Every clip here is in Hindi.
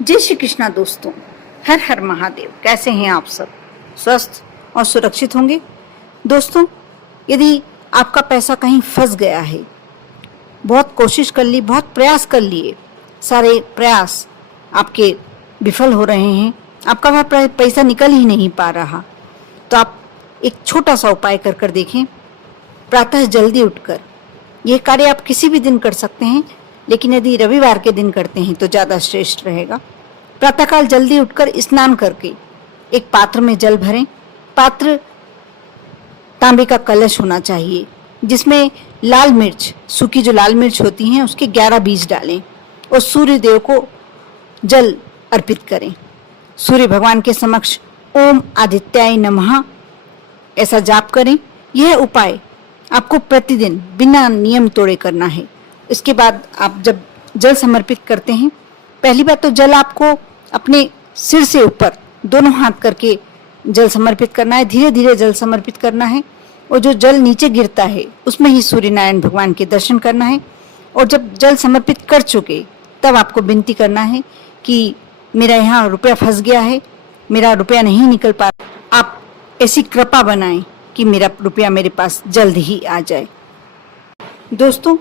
जय श्री कृष्णा दोस्तों, हर हर महादेव। कैसे हैं आप सब? स्वस्थ और सुरक्षित होंगे। दोस्तों, यदि आपका पैसा कहीं फंस गया है, बहुत कोशिश कर ली, बहुत प्रयास कर लिए, सारे प्रयास आपके विफल हो रहे हैं, आपका वह पैसा निकल ही नहीं पा रहा, तो आप एक छोटा सा उपाय कर देखें। प्रातः जल्दी उठकर, यह कार्य आप किसी भी दिन कर सकते हैं, लेकिन यदि रविवार के दिन करते हैं तो ज़्यादा श्रेष्ठ रहेगा। प्रातःकाल जल्दी उठकर स्नान करके एक पात्र में जल भरें। पात्र तांबे का कलश होना चाहिए, जिसमें लाल मिर्च, सूखी जो लाल मिर्च होती हैं, उसके 11 बीज डालें और सूर्य देव को जल अर्पित करें। सूर्य भगवान के समक्ष ओम आदित्याय नमः ऐसा जाप करें। यह उपाय आपको प्रतिदिन बिना नियम तोड़े करना है। इसके बाद आप जब जल समर्पित करते हैं, पहली बात तो जल आपको अपने सिर से ऊपर दोनों हाथ करके जल समर्पित करना है, धीरे धीरे जल समर्पित करना है, और जो जल नीचे गिरता है उसमें ही सूर्य नारायण भगवान के दर्शन करना है। और जब जल समर्पित कर चुके, तब आपको विनती करना है कि मेरा यहाँ रुपया फंस गया है, मेरा रुपया नहीं निकल पा रहा, आप ऐसी कृपा बनाएं कि मेरा रुपया मेरे पास जल्द ही आ जाए। दोस्तों,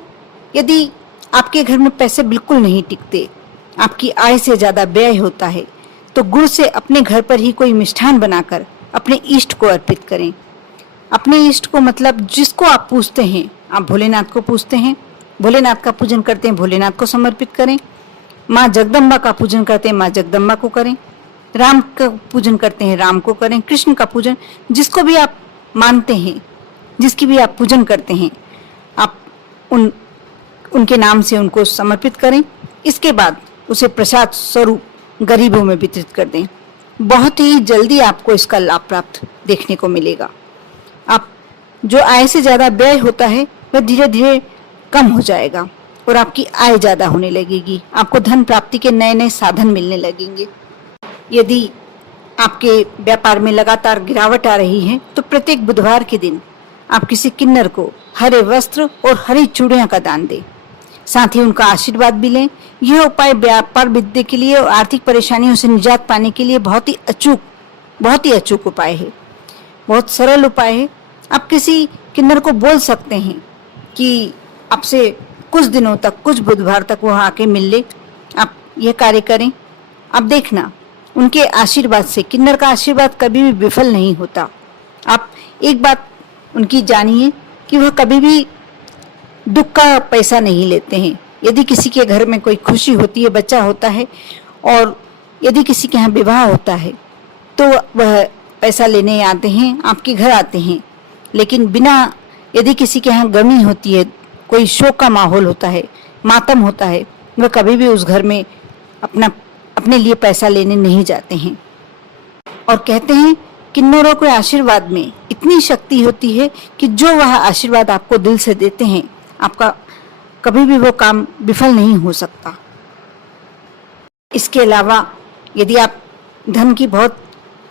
यदि आपके घर में पैसे बिल्कुल नहीं टिकते, आपकी आय से ज़्यादा व्यय होता है, तो गुड़ से अपने घर पर ही कोई मिष्ठान बनाकर अपने इष्ट को अर्पित करें। अपने इष्ट को मतलब जिसको आप पूजते हैं, आप भोलेनाथ को पूजते हैं, भोलेनाथ का पूजन करते हैं, भोलेनाथ को समर्पित करें। माँ जगदम्बा का पूजन करते हैं, माँ जगदम्बा को करें। राम का पूजन करते हैं, राम को करें। कृष्ण का पूजन, जिसको भी आप मानते हैं, जिसकी भी आप पूजन करते हैं, आप उनके नाम से उनको समर्पित करें। इसके बाद उसे प्रसाद स्वरूप गरीबों में वितरित कर दें। बहुत ही जल्दी आपको इसका लाभ प्राप्त देखने को मिलेगा। आप जो आय से ज़्यादा व्यय होता है वह धीरे धीरे कम हो जाएगा और आपकी आय ज़्यादा होने लगेगी। आपको धन प्राप्ति के नए नए साधन मिलने लगेंगे। यदि आपके व्यापार में लगातार गिरावट आ रही है, तो प्रत्येक बुधवार के दिन आप किसी किन्नर को हरे वस्त्र और हरी चूड़ियाँ का दान दें। साथ ही उनका आशीर्वाद भी लें। यह उपाय व्यापार वृद्धि के लिए और आर्थिक परेशानियों से निजात पाने के लिए बहुत ही अचूक उपाय है। बहुत सरल उपाय है। आप किसी किन्नर को बोल सकते हैं कि आपसे कुछ दिनों तक, कुछ बुधवार तक वह आके मिल ले। आप यह कार्य करें। आप देखना, उनके आशीर्वाद से, किन्नर का आशीर्वाद कभी भी विफल नहीं होता। आप एक बात उनकी जानिए कि वह कभी भी दुख का पैसा नहीं लेते हैं। यदि किसी के घर में कोई खुशी होती है, बच्चा होता है, और यदि किसी के यहाँ विवाह होता है, तो वह पैसा लेने आते हैं, आपके घर आते हैं। लेकिन यदि किसी के यहाँ गमी होती है, कोई शोक का माहौल होता है, मातम होता है, वह कभी भी उस घर में अपने लिए पैसा लेने नहीं जाते हैं। और कहते हैं, किन्नरों के आशीर्वाद में इतनी शक्ति होती है कि जो वह आशीर्वाद आपको दिल से देते हैं, आपका कभी भी वो काम विफल नहीं हो सकता। इसके अलावा यदि आप धन की बहुत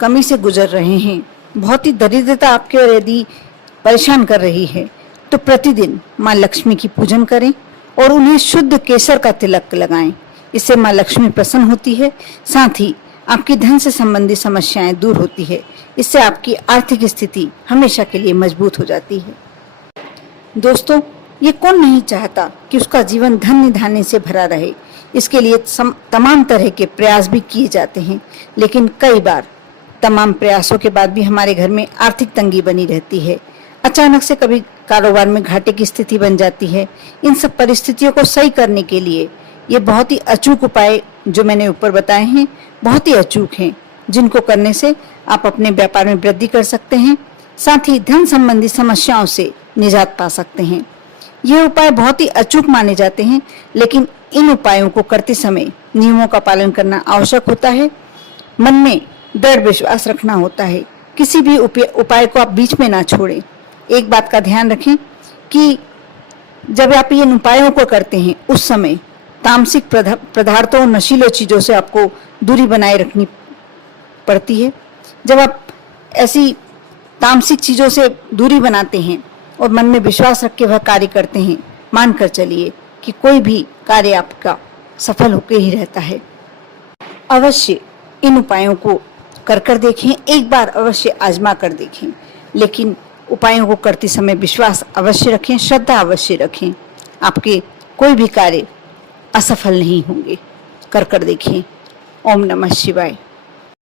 कमी से गुजर रहे हैं, बहुत ही दरिद्रता आपके और यदि परेशान कर रही है, तो प्रतिदिन माँ लक्ष्मी की पूजन करें और उन्हें शुद्ध केसर का तिलक लगाएं। इससे माँ लक्ष्मी प्रसन्न होती है। साथ ही आपकी धन से संबंधित समस्याएं दूर होती है। इससे आपकी आर्थिक स्थिति हमेशा के लिए मजबूत हो जाती है। दोस्तों, ये कौन नहीं चाहता कि उसका जीवन धन्य धान्य से भरा रहे। इसके लिए तमाम तरह के प्रयास भी किए जाते हैं, लेकिन कई बार तमाम प्रयासों के बाद भी हमारे घर में आर्थिक तंगी बनी रहती है। अचानक से कभी कारोबार में घाटे की स्थिति बन जाती है। इन सब परिस्थितियों को सही करने के लिए ये बहुत ही अचूक उपाय जो मैंने ऊपर बताए हैं, बहुत ही अचूक हैं, जिनको करने से आप अपने व्यापार में वृद्धि कर सकते हैं। साथ ही धन संबंधी समस्याओं से निजात पा सकते हैं। ये उपाय बहुत ही अचूक माने जाते हैं, लेकिन इन उपायों को करते समय नियमों का पालन करना आवश्यक होता है। मन में दृढ़ विश्वास रखना होता है। किसी भी उपाय को आप बीच में ना छोड़ें। एक बात का ध्यान रखें कि जब आप इन उपायों को करते हैं, उस समय तामसिक पदार्थों और नशीली चीज़ों से आपको दूरी बनाए रखनी पड़ती है। जब आप ऐसी तामसिक चीज़ों से दूरी बनाते हैं और मन में विश्वास रख के वह कार्य करते हैं, मानकर चलिए कि कोई भी कार्य आपका सफल होकर ही रहता है। अवश्य इन उपायों को कर देखें, एक बार अवश्य आजमा कर देखें, लेकिन उपायों को करते समय विश्वास अवश्य रखें, श्रद्धा अवश्य रखें। आपके कोई भी कार्य असफल नहीं होंगे। कर देखें। ओम नमः शिवाय।